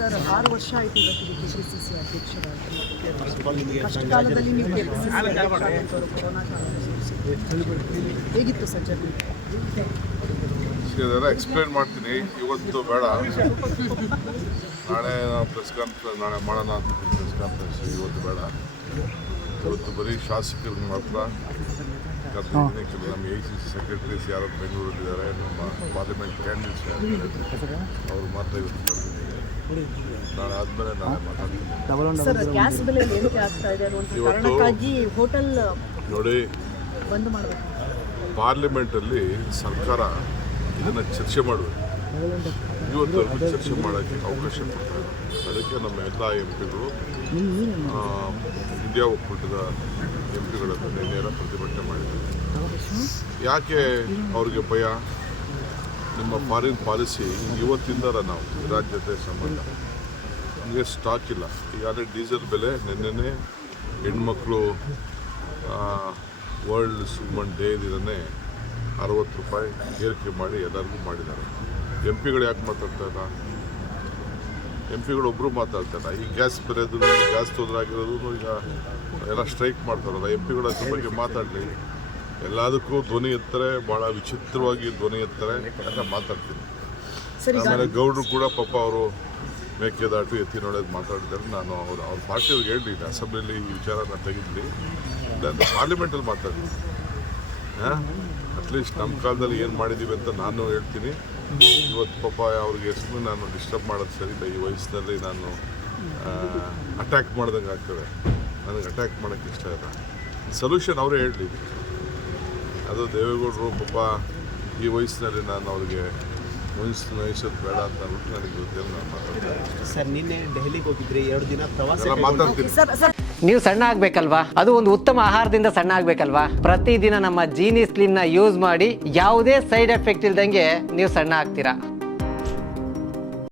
Sir 6 ವರ್ಷ ಆಯಿತು ಇವತ್ತಿಗೆ ಕೆಪಿಸಿಸಿ ಅಧ್ಯಕ್ಷರಾಗಿ. ಕಷ್ಟ ಕಾಲದಲ್ಲಿ ನೀವು ಕೆಪಿಸಿಸಿ ಅಧ್ಯಕ್ಷರಾಗಿದ್ದವರು ಕೊರೋನಾ ಕಾಲದಲ್ಲಿ ಹೇಗಿತ್ತು ಸರ್ ಜರ್ನಿ? ಇದೆಲ್ಲ ಎಕ್ಸ್ಪ್ಲೇನ್ ಮಾಡ್ತೀನಿ, ಇವತ್ತು ಬೇಡ. ನಾಳೆ ನಾವು ಪ್ರೆಸ್ ಕಾನ್ಫರೆನ್ಸ್ ನಾಳೆ ಮಾಡೋಣ ಅಂತ ಪ್ರೆಸ್ ಕಾನ್ಫರೆನ್ಸ್, ಇವತ್ತು ಬೇಡ. ಇವತ್ತು ಬರೀ ಶಾಸಕರಿಗೆ ಮಾತ್ರ ಕರೆದಿದ್ದೀನಿ. ಕೆಲವು ನಮ್ಮ AICC ಸೆಕ್ರೆಟರೀಸ್ ಯಾರು ಬೆಂಗಳೂರಲ್ಲಿದ್ದಾರೆ, ನಮ್ಮ ಪಾರ್ಲಿಮೆಂಟ್ ಕ್ಯಾಂಡಿಡೇಟ್ಸ್ ಯಾರು ಅವ್ರು ಮಾತ್ರ ಇವತ್ತು ಕರೆದಿದ್ದೀನಿ. ನಾಳೆ ಆದಮೇಲೆ ನಾಳೆ ಮಾತಾಡ್ತೀನಿ. ಸರ್, ಗ್ಯಾಸ್ ಬೆಲೆ ಏರಿಕೆ ಆಗ್ತಾ ಇದೆ ಅನ್ನುವಂಥ ಕಾರಣಕ್ಕಾಗಿ ಹೋಟೆಲ್ ನೋಡಿ, ಬಂದ್ ಮಾಡಬೇಕು. ಪಾರ್ಲಿಮೆಂಟಲ್ಲಿ ಸರ್ಕಾರ ಇದನ್ನು ಚರ್ಚೆ ಮಾಡಬೇಕು. ಇವತ್ತವರೆಗೂ ಚರ್ಚೆ ಮಾಡೋಕ್ಕೆ ಅವಕಾಶ ಕೊಡ್ತಾರೆ. ಅದಕ್ಕೆ ನಮ್ಮ ಎಲ್ಲ MP ಗಳು ಇಂಡಿಯಾ ಒಕ್ಕೂಟದ MP ಗಳನ್ನು ನೇರ ಪ್ರತಿಭಟನೆ ಮಾಡಿದ್ದಾರೆ. ಯಾಕೆ ಅವ್ರಿಗೆ ಭಯ? ನಿಮ್ಮ ಫಾರಿನ್ ಪಾಲಿಸಿ ಇವತ್ತಿಂದ ನಾವು ರಾಜ್ಯತೆ ಸಂಬಂಧ ನಮಗೆ ಸ್ಟಾಕ್ ಇಲ್ಲ. ಈಗಾಗಲೇ ಡೀಸೆಲ್ ಬೆಲೆ ನಿನ್ನೆನೇ ಹೆಣ್ಮಕ್ಳು ವರ್ಲ್ಡ್ ವುಮನ್ ಡೇ ದಿನನೇ 60 ರೂಪಾಯಿ ಏರಿಕೆ ಮಾಡಿ ಎಲ್ಲರಿಗೂ ಮಾಡಿದ್ದಾರೆ. MP ಗಳು ಯಾಕೆ ಮಾತಾಡ್ತಾ ಇಲ್ಲ? MP ಗಳು ಒಬ್ಬರು ಮಾತಾಡ್ತಾ ಇಲ್ಲ. ಈ ಗ್ಯಾಸ್ ಬೆಲೆದು ಗ್ಯಾಸ್ ತೊಂದರೆ ಆಗಿರೋದು ಈಗ ಎಲ್ಲ ಸ್ಟ್ರೈಕ್ ಮಾಡ್ತಾರಲ್ಲ, MP ಗಳು ಅದ್ರ ಬಗ್ಗೆ ಮಾತಾಡಲಿ. ಎಲ್ಲದಕ್ಕೂ ಧ್ವನಿ ಎತ್ತಾರೆ, ಭಾಳ ವಿಚಿತ್ರವಾಗಿ ಧ್ವನಿ ಎತ್ತಾರೆ ಅಂತ ಮಾತಾಡ್ತೀನಿ. ಆಮೇಲೆ ಗೌಡ್ರು ಕೂಡ ಪಾಪ ಅವರು ಮೇಕೆದಾಟು ಎತ್ತಿನೊಳಗೆ ಮಾತಾಡಿದ್ದಾರೆ. ನಾನು ಅವ್ರ ಪಾರ್ಟಿಯವ್ರಿಗೆ ಹೇಳಿದ್ದೀನಿ, ಅಸೆಂಬ್ಲಿಯಲ್ಲಿ ಈ ವಿಚಾರನ ತೆಗೆದ್ಲಿ, ನಾನು ಪಾರ್ಲಿಮೆಂಟಲ್ಲಿ ಮಾತಾಡ್ತೀನಿ. ಅಟ್ಲೀಸ್ಟ್ ನಮ್ಮ ಕಾಲದಲ್ಲಿ ಏನು ಮಾಡಿದ್ದೀವಿ ಅಂತ ನಾನು ಹೇಳ್ತೀನಿ. ಇವತ್ತು ಪಾಪ ಅವ್ರಿಗೆ ಸುಮ್ಮನೆ ನಾನು ಡಿಸ್ಟರ್ಬ್ ಮಾಡೋದು ಸರಿ ಇಲ್ಲ. ಈ ವಯಸ್ಸಿನಲ್ಲಿ ನಾನು ಅಟ್ಯಾಕ್ ಮಾಡ್ದಂಗೆ ಆಗ್ತದೆ. ನನಗೆ ಅಟ್ಯಾಕ್ ಮಾಡೋಕ್ಕೆ ಇಷ್ಟ ಇಲ್ಲ. ಸೊಲ್ಯೂಷನ್ ಅವರೇ ಹೇಳಲಿ. ಅದು ದೇವೇಗೌಡರು ಪಾಪ ಈ ವಯಸ್ಸಿನಲ್ಲಿ ನಾನು ಅವ್ರಿಗೆ ವಹಿಸೋದು ಬೇಡ ಅಂತ ಅಂದ್ಬಿಟ್ಟು ನನಗೆ ಗೊತ್ತಿಲ್ಲ. ನಾನು ಮಾತಾಡ್ತೀನಿ. ಸರ್, ನಿನ್ನೆ ದೆಹಲಿಗೆ ಹೋಗಿದ್ರಿ, 2 ದಿನ ಪ್ರವಾಸ ಮಾತಾಡ್ತೀನಿ. ನೀವು ಸಣ್ಣ ಆಗ್ಬೇಕಲ್ವಾ? ಅದು ಒಂದು ಉತ್ತಮ ಆಹಾರದಿಂದ ಸಣ್ಣ ಆಗ್ಬೇಕಲ್ವಾ? ಪ್ರತಿದಿನ ನಮ್ಮ ಜೀನಿ ಸ್ಲಿಮ್ ನ ಯೂಸ್ ಮಾಡಿ ಯಾವುದೇ ಸೈಡ್ ಎಫೆಕ್ಟ್ ಇಲ್ದಂಗೆ ನೀವು ಸಣ್ಣ ಆಗ್ತೀರಾ.